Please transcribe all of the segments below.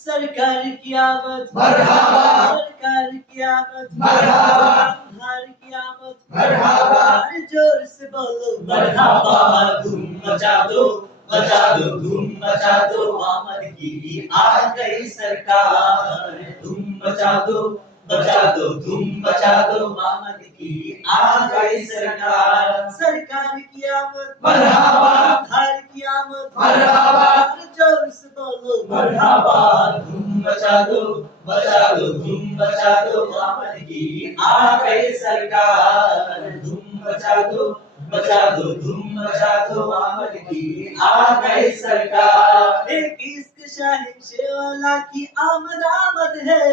सरकार की आमद मरहबा, सरकार की आमद मरहबा, अंधार की आमद मरहबा, अरे जोर से बोलो मरहबा, धूम मचा दो, धूम मचा दो, आमद की आ गई सरकार धूम मचा दो, धूम मचा दो, आमद की आ गई सरकार सरकार की आमद मरहबा, अंधार की आमद मरहबा, अरे जोर से बोलो मरहबा, धूम मचा दो, धूम मचा दो, आमद की आ गई सरकार धूम मचा दो, धूम मचा दो, आमद की आ गई सरकार। एक इश्क शाही वाला की आमद आमद है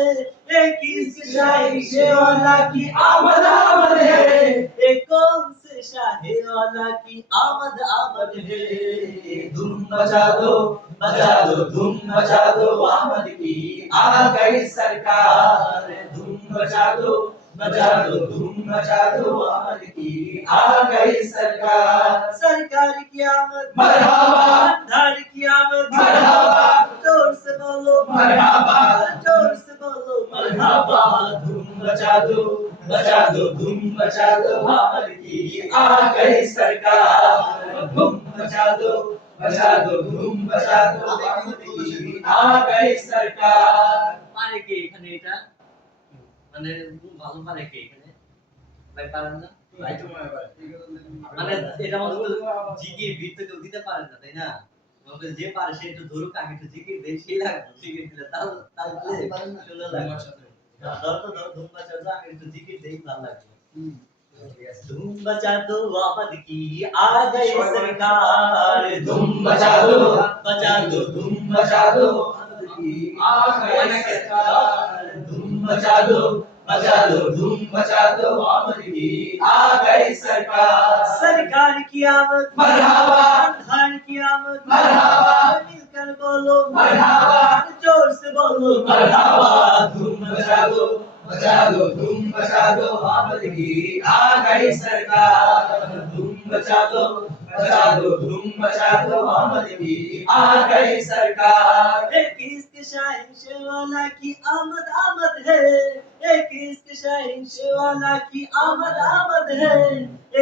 एक इश्क शाही वाला की आमद आमद है, एक कौन से शाही वाला की आमद आमद है धूम मचा दो, धूम मचा दो, आमद की आ गई सरकार। धूम मचा दो, धूम मचा दो, आमद की आ गई सरकार। सरकार की आमद मरहबा, अंधार की आमद मरहबा, जोर से बोलो मरहबा, जोर से बोलो मरहबा, धूम मचा दो, धूम मचा दो, आमद की आ गई सरकार। धूम मचा दो, धूम मचा दो, आ गई सरकार। পারে কে এখানে এটা মানে ভালো পারে কে এখানে ভাই পারেন না মানে এটা মতো জিকির ভিড় তো দিতে পারেন না তাই না বলতে যে পারে সে একটু ধরুক আগে একটু জিকির দেই সেই লাগবে জিকির দিলে তাহলে সুন্দর লাগবে ধর ধুম বাজা দাও আগে একটু জিকির দেই ভালো লাগবে धूम बजा दो आमद की आ गई सरकार धूम मचा दो, धूम मचा दो, आ गई सरकार। धूम मचा दो, धूम मचा दो, आ गई सरकार। सरकार की आमद मरहबा, अंधार की आमद मरहबा, मिलकर बोलो मरहबा, जोर से बोलो मरहबा, धूम मचा दो, धूम मचा दो, आ गई सरकार। धूम मचा दो, धूम मचा दो, आ गई सरकार। एक इश्क शाही वाला की आमद आमद है एक इश्क शाही वाला की आमद आमद है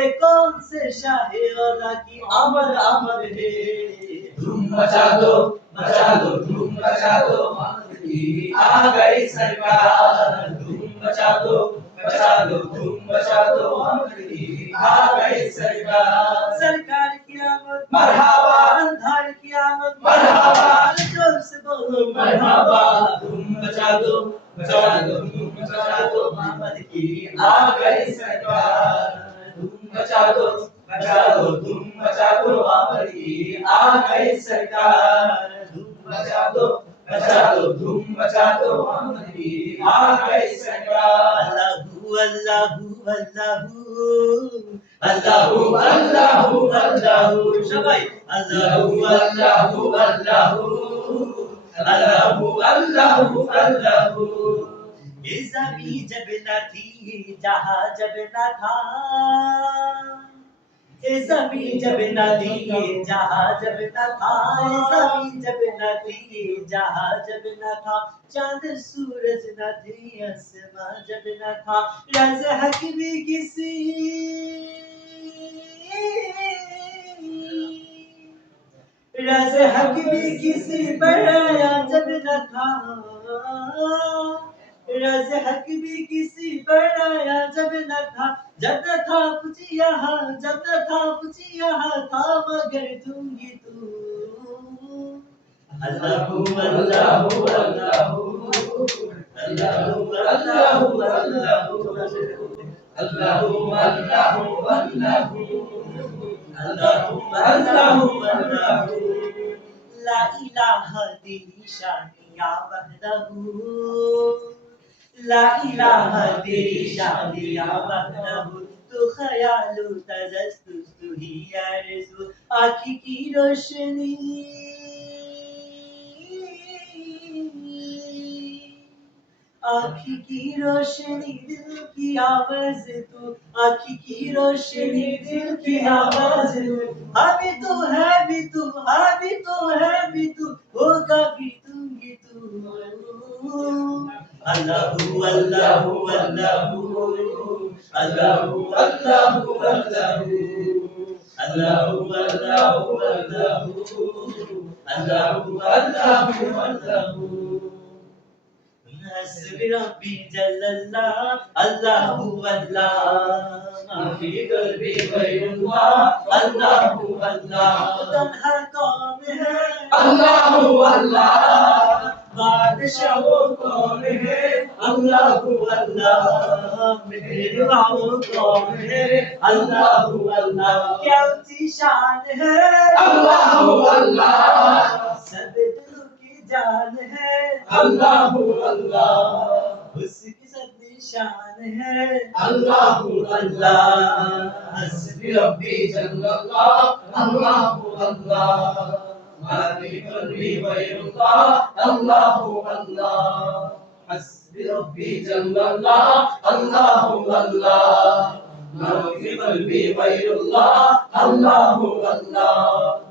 एक कौन से शाही वाला की आमद आमद है धूम मचा दो, धूम मचा दो, आ गई सरकार। धूम मचा दो, धूम मचा दो, आ गई सरकार। सरकार की आमद मरहबा, अंधार की आमद मरहबा, जोर से बोलो मरहबा, धूम मचा दो, धूम मचा दो, आमद की आ गई सरकार। धूम मचा दो, धूम मचा दो, आ गई सरकार। धूम मचा दो, धूम मचा दो, आ गई सरकार। अल्लाहू अल्लाहू अल्लाहू अल्लाहू अल्लाहू अल्लाहू, সবাই अल्लाहू अल्लाहू अल्लाहू, अल्लाहू अल्लाहू अल्लाहू। ये ज़मीं जब न थी जहाँ जब न था ये ज़मीं जब न थी जहाँ जब न था ये ज़मीं जब न थी जहाँ जब न था चांद सूरज न थे आसमां जब न था रज़ हक भी किसी रज़ हक भी किसी पर आया जब न था रज़ हक भी किसी पर आया जब न था जब न था कुछ यहाँ जब न था कुछ यहाँ था मगर दूंगी तू अल्लाहू अल्लाहू अल्लाहू अल्लाहू अल्लाहू अल्लाहू, अल्लाहू अल्लाहू अल्लाहू, अल्लाहू अल्लाहू अल्लाहू। ला इलाहा तेरी शानिया वहदहू ला इलाहा तेरी शानिया वहदहू तू ख्यालु तजस्सुस ही आरज़ू आँखी की रोशनी आँखी की रोशनी दिल की आवाज़ तू आँखी की रोशनी दिल की आवाज़ तू अभी तू है भी तू अभी तो है भी तू होगा भी दूंगी तू Allahu Allahu Allahu Allahu Allahu Allahu Allahu Allahu Hasbi Rabbi Jallallah Allahu Allah Mafi qalbi ghayrullah Allahu Allah तन्हा कौन है Allahu Allah बादशाह कौन है Allahu Allah मेरे बाबू कौन है Allahu Allah क्या ऊंची शान है Allahu Allah सब दिलों की जान है Allahu Allah उसकी सब निशान है Allahu Allah Hasbi Rabbi Jallallah Allahu Allah Ma fi qalbi ghayrullah Allahu Allah Hasbi Rabbi Jallallah Allahu Allah Ma fi qalbi ghayrullah Allahu Allah